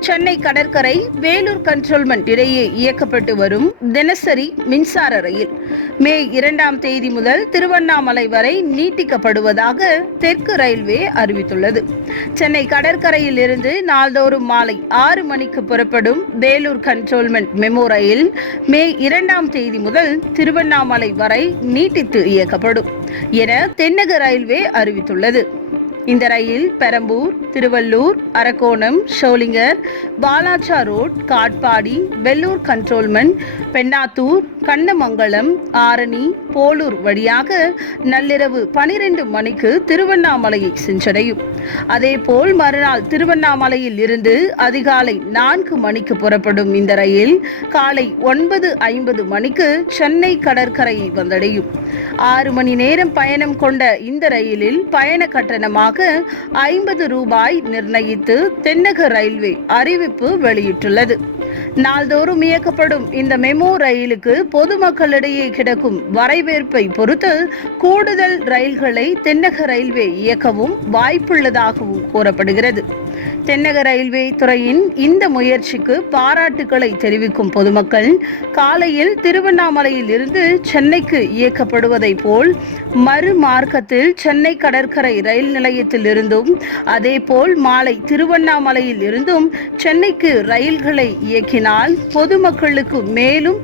சென்னை கடற்கரை வேலூர் கண்ட்ரோல்மெண்ட் இடையே இயக்கப்பட்டு வரும் தினசரி மின்சார ரயில். மே இரண்டாம் தேதி முதல் திருவண்ணாமலை வரை நீட்டிக்கப்படுவதாக தெற்கு ரயில்வே அறிவித்துள்ளது. சென்னை கடற்கரையில் இருந்து நாள்தோறும் மாலை ஆறு மணிக்கு புறப்படும் வேலூர் கண்ட்ரோல்மெண்ட் மெமோ ரயில் மே இரண்டாம் தேதி முதல் திருவண்ணாமலை வரை நீட்டித்து இயக்கப்படும் என தென்னக ரயில்வே அறிவித்துள்ளது. இந்த ரயில் பெரம்பூர் திருவள்ளூர் அரக்கோணம் ஷோலிங்கர் பாலாச்சா ரோட் காட்பாடி வெள்ளூர் கண்ட்ரோல்மெண்ட் பெண்ணாத்தூர் கண்ணமங்கலம் ஆரணி போலூர் வழியாக நள்ளிரவு பனிரெண்டு மணிக்கு திருவண்ணாமலையை சென்றடையும். அதேபோல் மறுநாள் திருவண்ணாமலையில் இருந்து அதிகாலை நான்கு மணிக்கு புறப்படும் இந்த ரயில் காலை ஒன்பது ஐம்பது மணிக்கு சென்னை கடற்கரையை வந்தடையும். ஆறு மணி நேரம் பயணம் கொண்ட இந்த ரயிலில் பயண கட்டணமாக ஐம்பது ரூபாய் நிர்ணயித்து தென்னக ரயில்வே அறிவிப்பு வெளியிட்டுள்ளது. நாள்தோறும் இயக்கப்படும் இந்த மெமோ ரயிலுக்கு பொதுமக்களிடையே கிடக்கும் வரவேற்பை பொறுத்து கூடுதல் ரயில்களை தென்னக ரயில்வே இயக்கவும் வாய்ப்புள்ளதாகவும் கூறப்படுகிறது. தென்னக ரயில்வே துறையின் இந்த முயற்சிக்கு பாராட்டுக்களை தெரிவிக்கும் பொதுமக்கள் காலையில் திருவண்ணாமலையில் இருந்து சென்னைக்கு இயக்கப்படுவதை போல் மறுமார்க்கத்தில் சென்னை கடற்கரை ரயில் நிலையத்தில் இருந்தும் அதேபோல் மாலை திருவண்ணாமலையில் இருந்தும் சென்னைக்கு ரயில்களை இயக்கினால் பொதுமக்களுக்கு மேலும்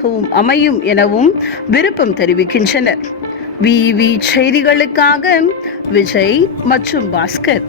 பயனுள்ளதாகவும் அமையும் எனவும் விருப்பம் தெரிவிக்கின்றனர். விவி செய்திகளுக்காக விஜய் மற்றும் பாஸ்கர்.